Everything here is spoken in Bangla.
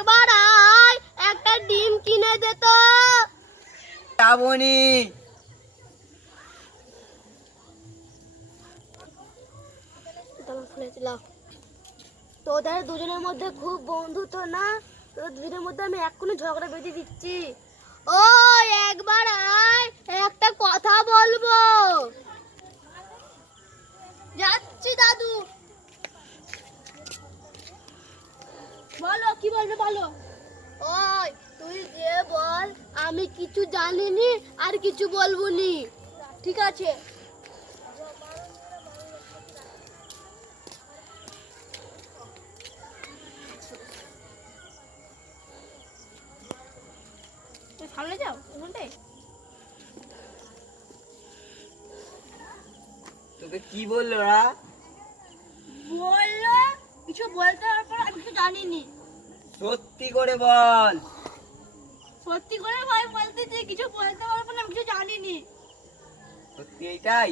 একবার আয়, একটা ডিম কিনে দে তো। যাবনি। তোদের দুজনের মধ্যে খুব বন্ধুত্ব না? তোদের দুজনের মধ্যে আমি এক্ষুনি ঝগড়া বেঁধে দিচ্ছি। ও একবার আয়, একটা কথা বলবো। যাচ্ছি দাদু। বলো, কি বলবে বলো। ওই তুই যে বল, আমি কিছু জানিনি আর কিছু বলবো নি। ঠিক আছে। সামনে যাও ওখানটায়। তোকে কি বললো রা? বললো কিছু বলতে পারবো না, আমি কিছু জানিনি। সত্যি করে বল। সত্যি করে ভাই বলতে যে কিছু বলতে পারবো না, আমি কিছু জানিনি। সত্যি এইটাই?